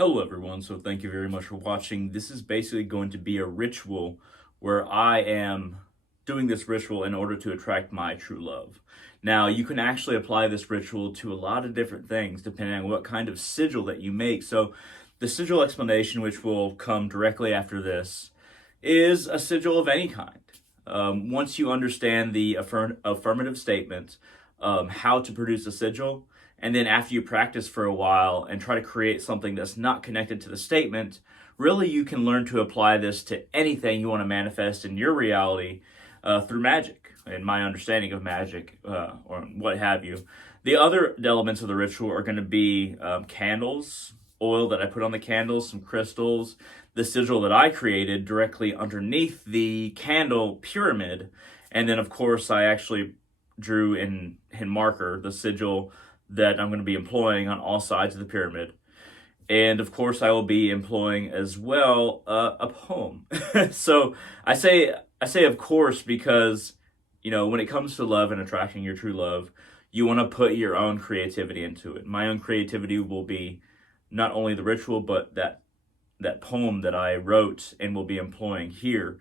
Hello everyone, so thank you very much for watching. This is basically going to be a ritual where I am doing this ritual in order to attract my true love. Now, you can actually apply this ritual to a lot of different things depending on what kind of sigil that you make. So, the sigil explanation, which will come directly after this, is a sigil of any kind. Once you understand the affirmative statement, how to produce a sigil, and then after you practice for a while and try to create something that's not connected to the statement, really you can learn to apply this to anything you want to manifest in your reality through magic, and my understanding of magic, or what have you. The other elements of the ritual are going to be candles, oil that I put on the candles, some crystals, the sigil that I created directly underneath the candle pyramid, and then of course I actually drew in marker the sigil that I'm going to be employing on all sides of the pyramid. And of course, I will be employing as well a poem. So I say of course because when it comes to love and attracting your true love, you want to put your own creativity into it. My own creativity will be not only the ritual, but that poem that I wrote and will be employing here.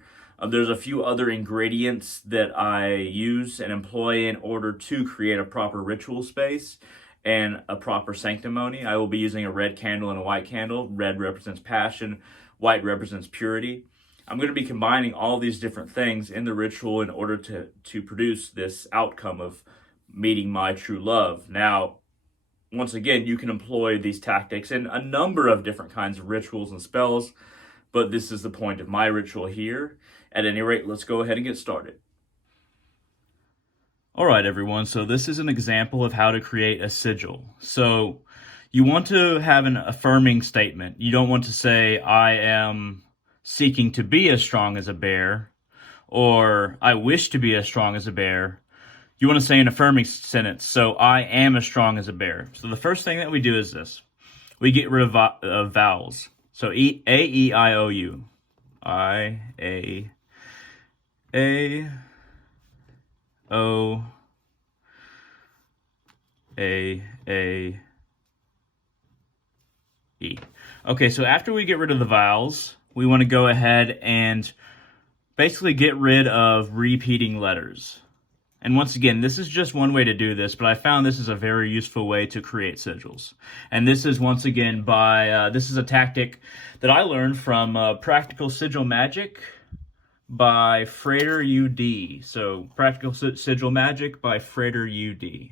There's a few other ingredients that I use and employ in order to create a proper ritual space and a proper sanctimony. I will be using a red candle and a white candle. Red represents passion, white represents purity. I'm going to be combining all these different things in the ritual in order to produce this outcome of meeting my true love. Now, once again, you can employ these tactics in a number of different kinds of rituals and spells, but this is the point of my ritual here. At any rate, let's go ahead and get started. All right, everyone, so this is an example of how to create a sigil. So you want to have an affirming statement. You don't want to say, I am seeking to be as strong as a bear, or I wish to be as strong as a bear. You want to say an affirming sentence. So I am as strong as a bear. So the first thing that we do is this. We get rid of vowels. So A-E-I-O-U. I-A-A. O A A E. Okay, so after we get rid of the vowels, we want to go ahead and basically get rid of repeating letters. And once again, this is just one way to do this, but I found this is a very useful way to create sigils. And this is once again this is a tactic that I learned from Practical Sigil Magic by Frater UD. So, Practical Sigil Magic by Frater UD.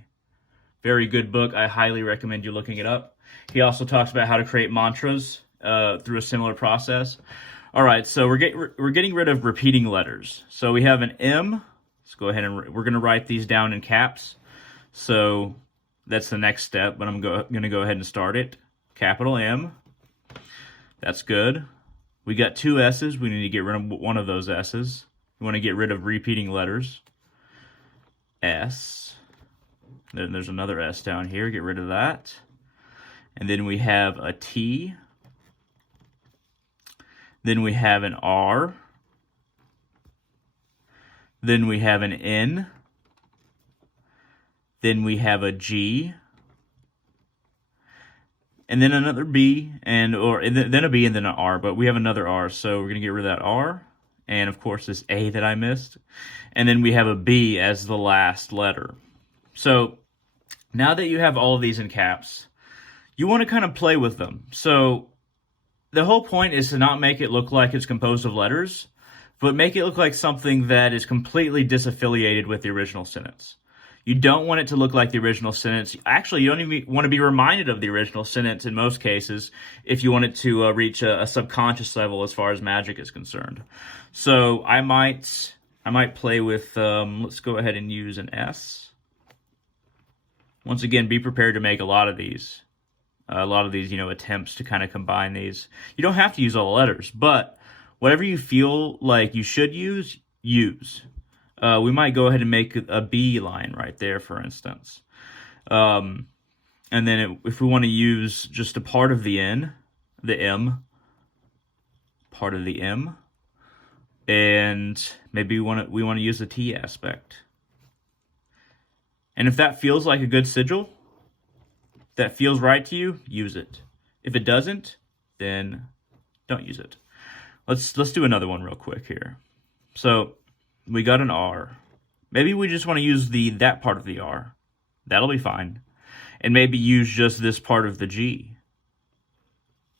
Very good book. I highly recommend you looking it up. He also talks about how to create mantras through a similar process. All right, so we're getting rid of repeating letters. So we have an M. Let's go ahead and we're going to write these down in caps. So that's the next step, but I'm going to go ahead and start it. Capital M. That's good. We got two S's. We need to get rid of one of those S's. We want to get rid of repeating letters. S. Then there's another S down here. Get rid of that. And then we have a T. Then we have an R. Then we have an N. Then we have a G. And then another B, and then a B, and then an R, but we have another R, so we're going to get rid of that R, and of course this A that I missed, and then we have a B as the last letter. So now that you have all of these in caps, you want to kind of play with them. So the whole point is to not make it look like it's composed of letters, but make it look like something that is completely disaffiliated with the original sentence. You don't want it to look like the original sentence. Actually, you don't even want to be reminded of the original sentence in most cases if you want it to reach a subconscious level as far as magic is concerned. So I might play with, let's go ahead and use an S. Once again, be prepared to make a lot of these attempts to kind of combine these. You don't have to use all the letters, but whatever you feel like you should use, use. We might go ahead and make a B line right there, for instance. And then if we want to use just a part of the N, the M, part of the M, and maybe we want to use the T aspect. And if that feels like a good sigil, that feels right to you, use it. If it doesn't, then don't use it. Let's do another one real quick here. So we got an R. Maybe we just want to use that part of the R. That'll be fine. And maybe use just this part of the G.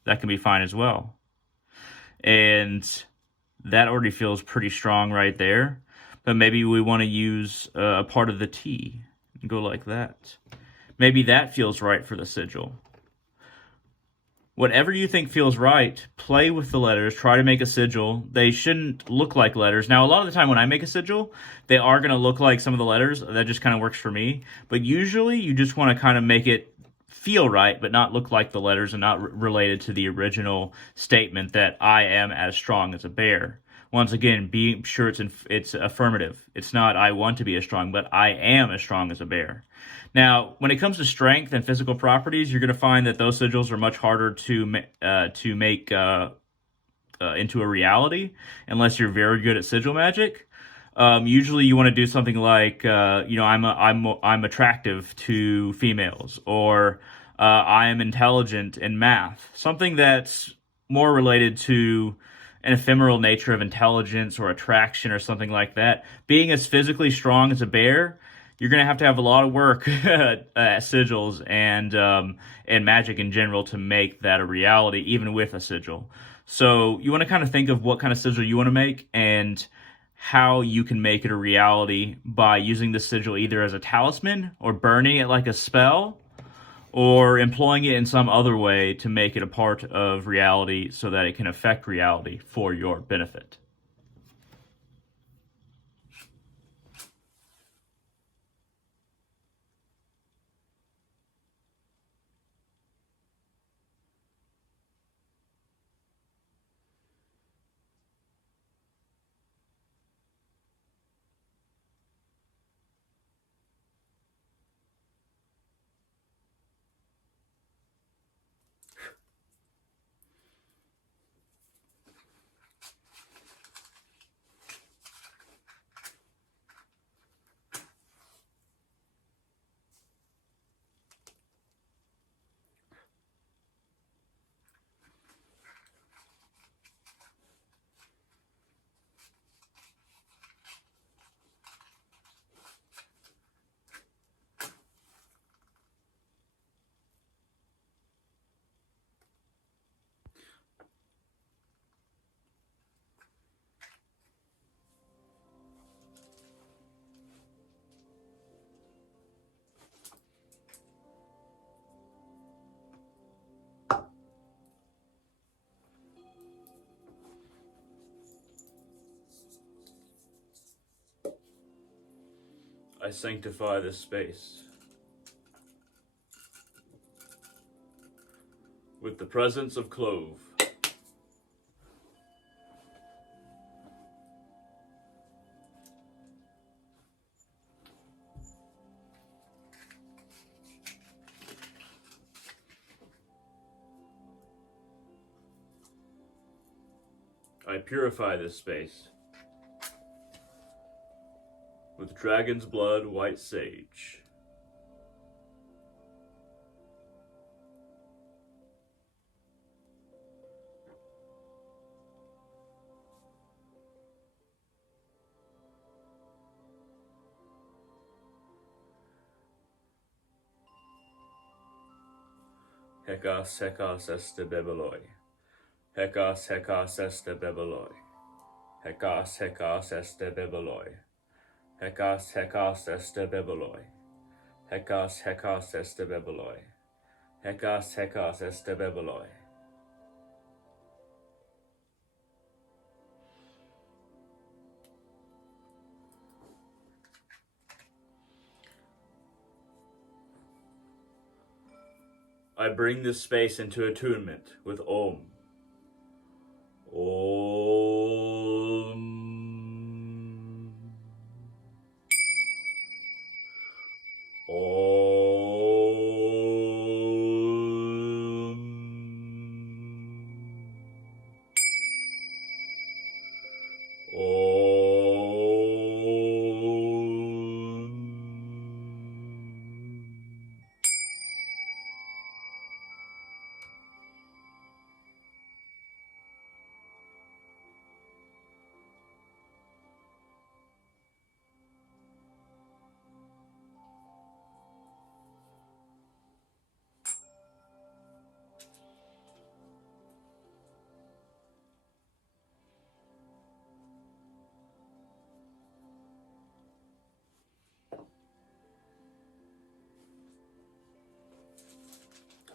That can be fine as well. And that already feels pretty strong right there. But maybe we want to use a part of the T and go like that. Maybe that feels right for the sigil. Whatever you think feels right, play with the letters, try to make a sigil. They shouldn't look like letters. Now, a lot of the time when I make a sigil, they are going to look like some of the letters. That just kind of works for me. But usually you just want to kind of make it feel right, but not look like the letters and not related to the original statement that I am as strong as a bear. Once again, be sure it's affirmative. It's not I want to be as strong, but I am as strong as a bear. Now, when it comes to strength and physical properties, you're going to find that those sigils are much harder to make into a reality unless you're very good at sigil magic. Usually, you want to do something like, I'm attractive to females, or I am intelligent in math. Something that's more related to an ephemeral nature of intelligence or attraction or something like that. Being as physically strong as a bear, you're going to have a lot of work at sigils and magic in general to make that a reality, even with a sigil. So you want to kind of think of what kind of sigil you want to make and how you can make it a reality by using the sigil either as a talisman or burning it like a spell, or employing it in some other way to make it a part of reality so that it can affect reality for your benefit. I sanctify this space with the presence of clove. I purify this space with dragon's blood white sage. Hekas, hekas este bebeloi. Hekas, hekas este bebeloi. Hekas, hekas este bebeloi. Hekas, hekas este bebeloi. Hekas, hekas este bebeloi. Hekas, hekas este bebeloi. I bring this space into attunement with Om. Om.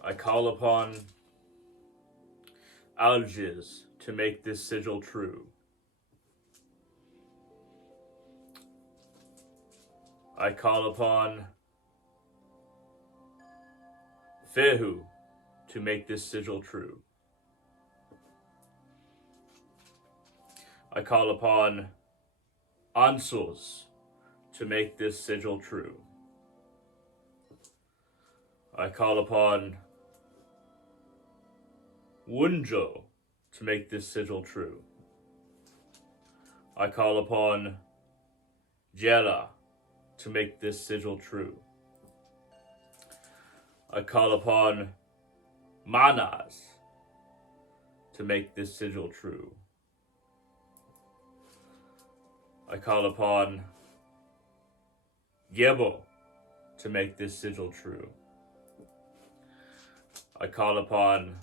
I call upon Algiz to make this sigil true. I call upon Fehu to make this sigil true. I call upon Ansus to make this sigil true. I call upon Wunjo to make this sigil true. I call upon Jela to make this sigil true. I call upon Manas to make this sigil true. I call upon Gebo to make this sigil true. I call upon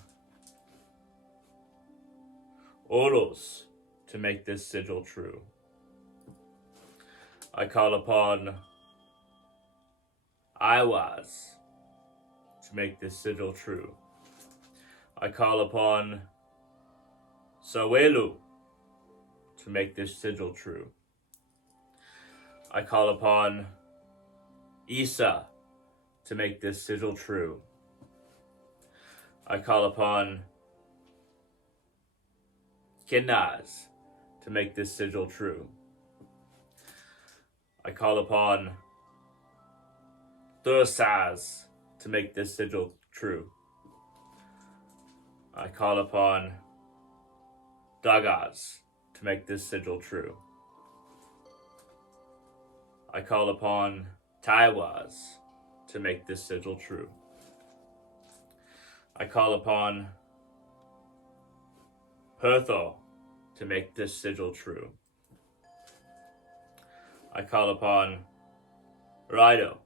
Oros to make this sigil true. I call upon Iwas to make this sigil true. I call upon Sawelu to make this sigil true. I call upon Isa to make this sigil true. I call upon Kenaz to make this sigil true. I call upon Thursaz to make this sigil true. I call upon Dagaz to make this sigil true. I call upon Taiwaz to make this sigil true. I call upon Hertho to make this sigil true. I call upon Rido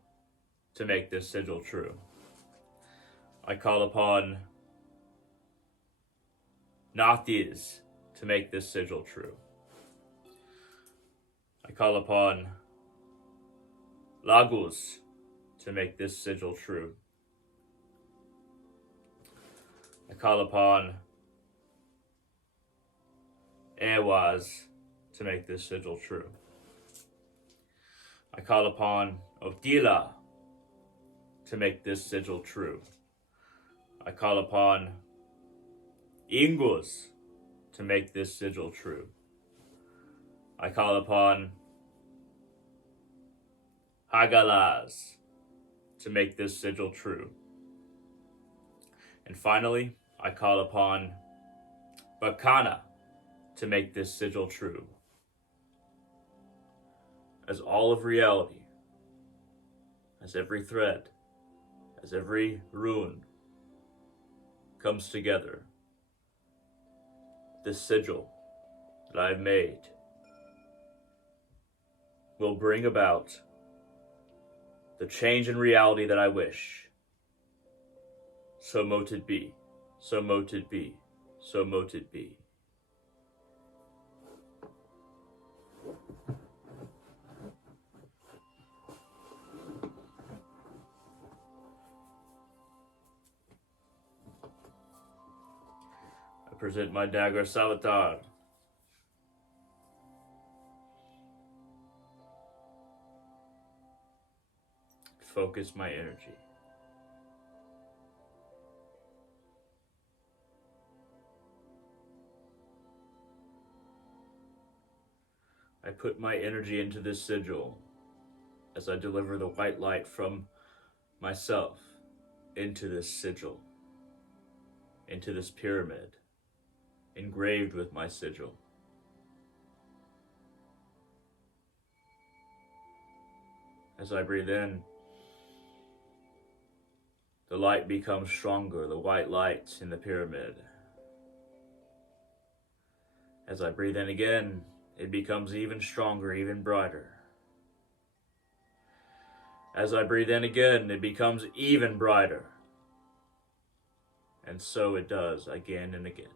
to make this sigil true. I call upon Nathiz to make this sigil true. I call upon Lagos to make this sigil true. I call upon Awaz to make this sigil true. I call upon Odila to make this sigil true. I call upon Ingus to make this sigil true. I call upon Hagalaz to make this sigil true. And finally, I call upon Bakana to make this sigil true. As all of reality, as every thread, as every rune comes together, this sigil that I've made will bring about the change in reality that I wish. So mote it be, so mote it be, so mote it be. I present my dagger Savitar. Focus my energy. I put my energy into this sigil as I deliver the white light from myself into this sigil, into this pyramid, engraved with my sigil. As I breathe in, the light becomes stronger, the white light in the pyramid. As I breathe in again, it becomes even stronger, even brighter. As I breathe in again, it becomes even brighter. And so it does again and again.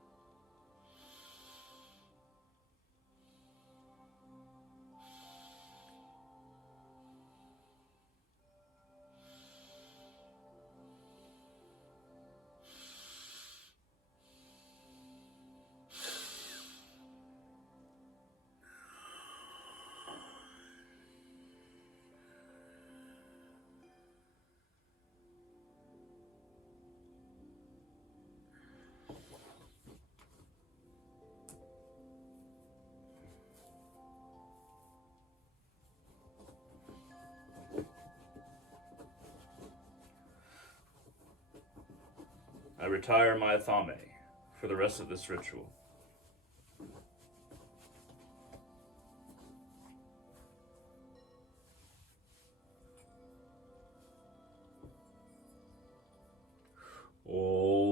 retire my athame for the rest of this ritual. Om.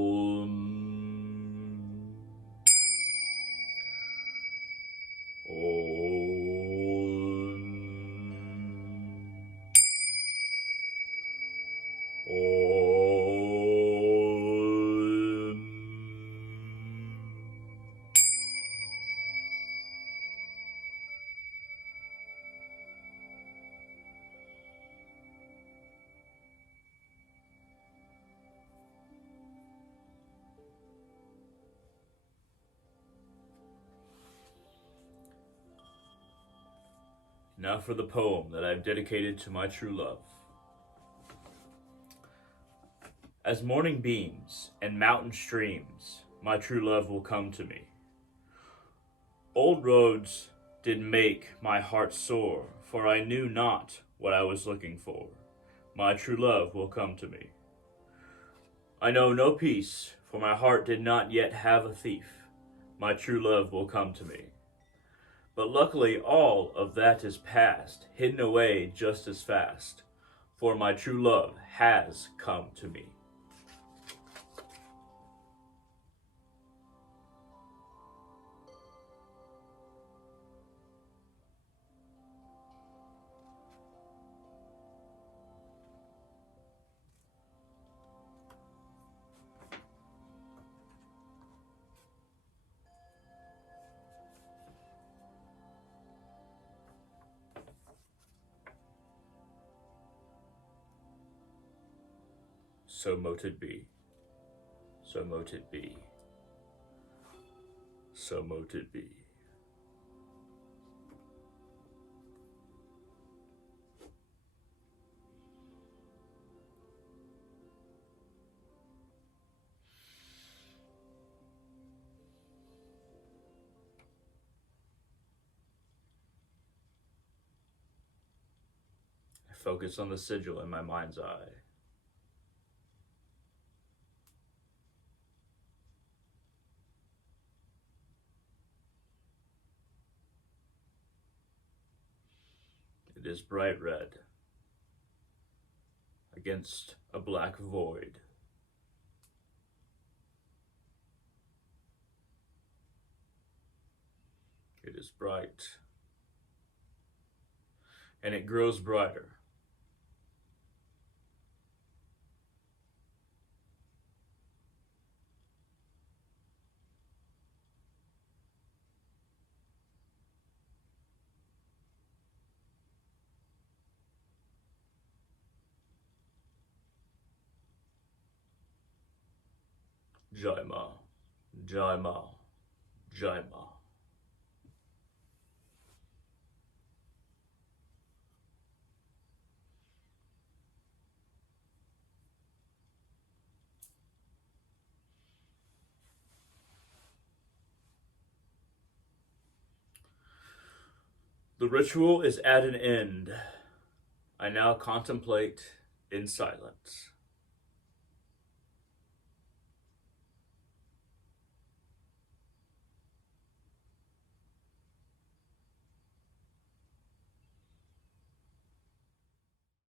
Now for the poem that I've dedicated to my true love. As morning beams and mountain streams, my true love will come to me. Old roads did make my heart sore, for I knew not what I was looking for. My true love will come to me. I know no peace, for my heart did not yet have a thief. My true love will come to me. But luckily all of that is past, hidden away just as fast, for my true love has come to me. So mote it be. So mote it be. So mote it be. I focus on the sigil in my mind's eye. It is bright red against a black void. It is bright, and it grows brighter. Jai Ma, Jai Ma, Jai Ma. The ritual is at an end. I now contemplate in silence.